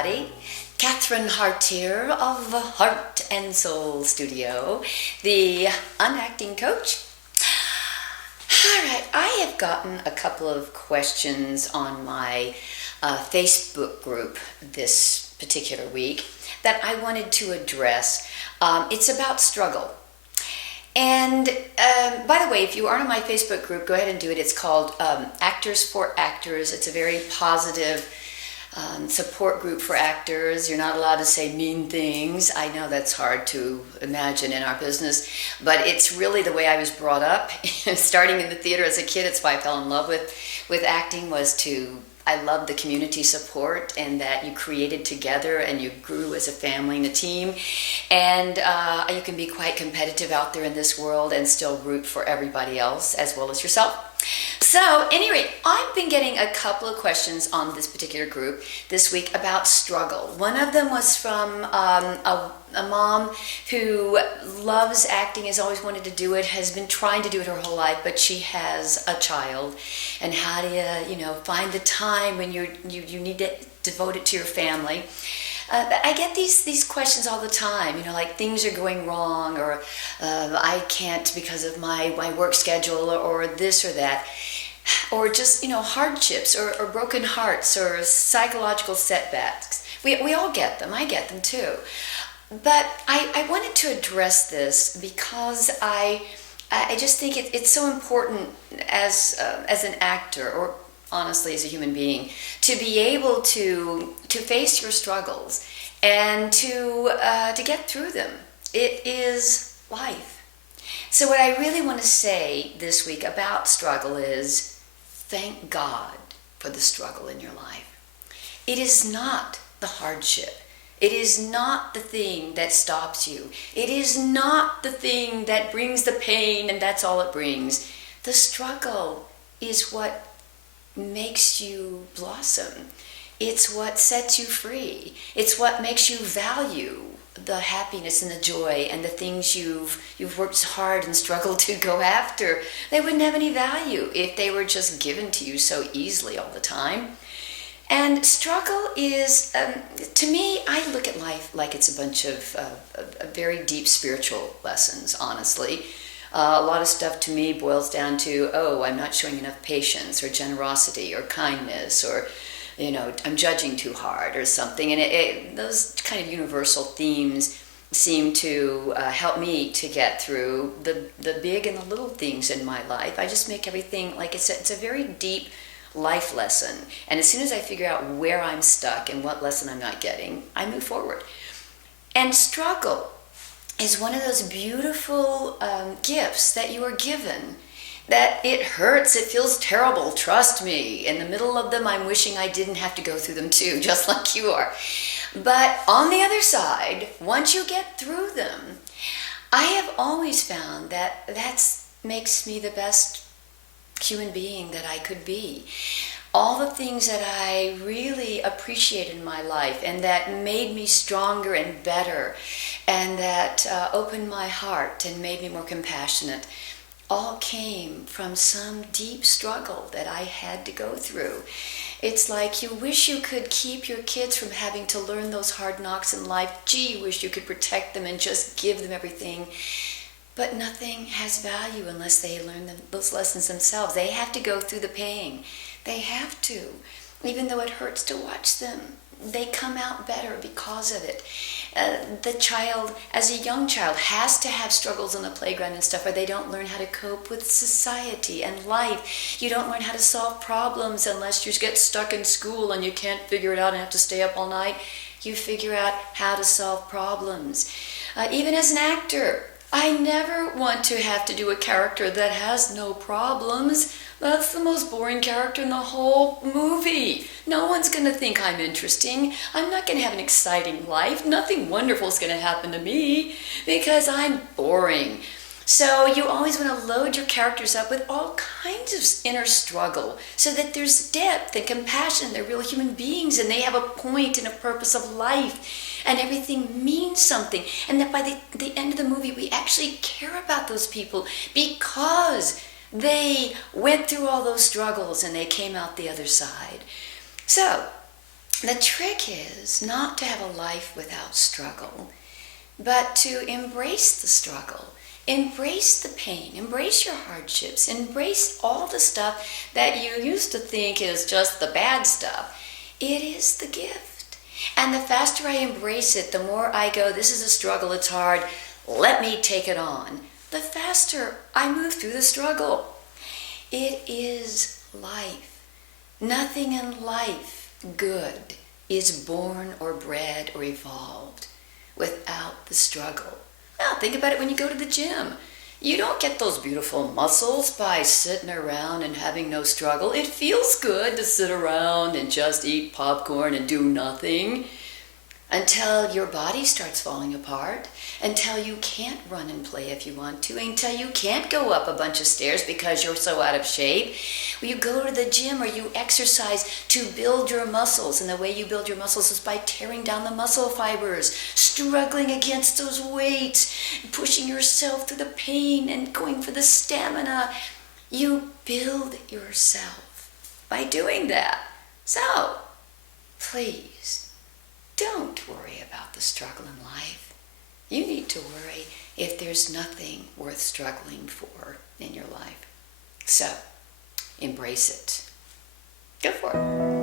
everybody. Cathryn Hartt here of Heart and Soul Studio, the unacting coach. All right, I have gotten a couple of questions on my Facebook group this particular week that I wanted to address. It's about struggle. And by the way, if you aren't on my Facebook group, go ahead and do it. It's called Actors for Actors. It's a very positive support group for actors. You're not allowed to say mean things. I know that's hard to imagine in our business, but it's really the way I was brought up. Starting in the theater as a kid, it's why I fell in love with acting, I loved the community support and that you created together and you grew as a family and a team. And you can be quite competitive out there in this world and still root for everybody else as well as yourself. So anyway, I've been getting a couple of questions on this particular group this week about struggle. One of them was from a mom who loves acting, has always wanted to do it, has been trying to do it her whole life, but she has a child. And how do you find the time when you need to devote it to your family? I get these questions all the time, like things are going wrong, or I can't because of my work schedule, or this or that, or just, hardships, or broken hearts, or psychological setbacks. We all get them. I get them too. But I wanted to address this because I just think it's so important as an actor, or honestly as a human being, to be able to face your struggles and to get through them. It is life. So what I really want to say this week about struggle is thank God for the struggle in your life. It is not the hardship. It is not the thing that stops you. It is not the thing that brings the pain and that's all it brings. The struggle is what makes you blossom. It's what sets you free. It's what makes you value the happiness and the joy and the things you've worked hard and struggled to go after. They wouldn't have any value if they were just given to you so easily all the time. And struggle is, to me, I look at life like it's a bunch of very deep spiritual lessons, honestly. A lot of stuff to me boils down to, I'm not showing enough patience or generosity or kindness, or, I'm judging too hard or something. And those kind of universal themes seem to help me to get through the big and the little things in my life. I just make everything like it's a very deep life lesson. And as soon as I figure out where I'm stuck and what lesson I'm not getting, I move forward. And struggle is one of those beautiful gifts that you are given, that it hurts, it feels terrible, trust me. In the middle of them, I'm wishing I didn't have to go through them too, just like you are. But on the other side, once you get through them, I have always found that makes me the best human being that I could be. All the things that I really appreciate in my life and that made me stronger and better and that opened my heart and made me more compassionate all came from some deep struggle that I had to go through. It's like you wish you could keep your kids from having to learn those hard knocks in life. Gee, you wish you could protect them and just give them everything. But nothing has value unless they learn those lessons themselves. They have to go through the pain. They have to. Even though it hurts to watch them, they come out better because of it. The child, as a young child, has to have struggles on the playground and stuff, or they don't learn how to cope with society and life. You don't learn how to solve problems unless you get stuck in school and you can't figure it out and have to stay up all night. You figure out how to solve problems. Even as an actor, I never want to have to do a character that has no problems. That's the most boring character in the whole movie. No one's going to think I'm interesting. I'm not going to have an exciting life. Nothing wonderful is going to happen to me because I'm boring. So you always want to load your characters up with all kinds of inner struggle so that there's depth and compassion. They're real human beings and they have a point and a purpose of life. And everything means something. And that by the end of the movie, we actually care about those people because they went through all those struggles and they came out the other side. So The trick is not to have a life without struggle, but to embrace the struggle. Embrace the pain, embrace your hardships, embrace all the stuff that you used to think is just the bad stuff. It is the gift. And the faster I embrace it, the more I go, this is a struggle, it's hard, let me take it on. The faster I move through the struggle. It is life. Nothing in life good is born or bred or evolved without the struggle. Well, think about it when you go to the gym. You don't get those beautiful muscles by sitting around and having no struggle. It feels good to sit around and just eat popcorn and do nothing until your body starts falling apart, until you can't run and play if you want to, until you can't go up a bunch of stairs because you're so out of shape. You go to the gym or you exercise to build your muscles, and the way you build your muscles is by tearing down the muscle fibers, struggling against those weights, pushing yourself through the pain and going for the stamina. You build yourself by doing that. So, please, don't worry about the struggle in life. You need to worry if there's nothing worth struggling for in your life. So, embrace it. Go for it.